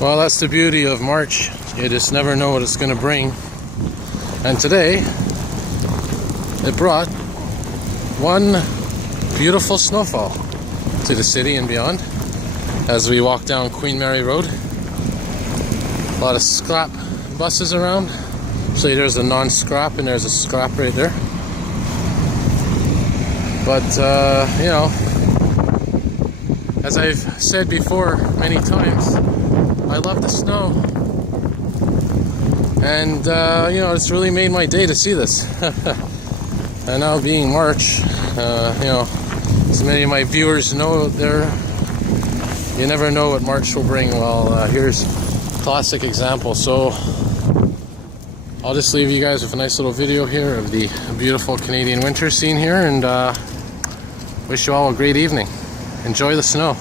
Well, that's the beauty of March. You just never know what it's going to bring. And today, it brought one beautiful snowfall to the city and beyond as we walk down Queen Mary Road. A lot of scrap buses around. So there's a non-scrap and there's a scrap right there. But, you know, as I've said before many times, I love the snow. And, you know, it's really made my day to see this. And now being March, you know, as many of my viewers know there, you never know what March will bring. Well, here's a classic example. So I'll just leave you guys with a nice little video here of the beautiful Canadian winter scene here, and wish you all a great evening. Enjoy the snow.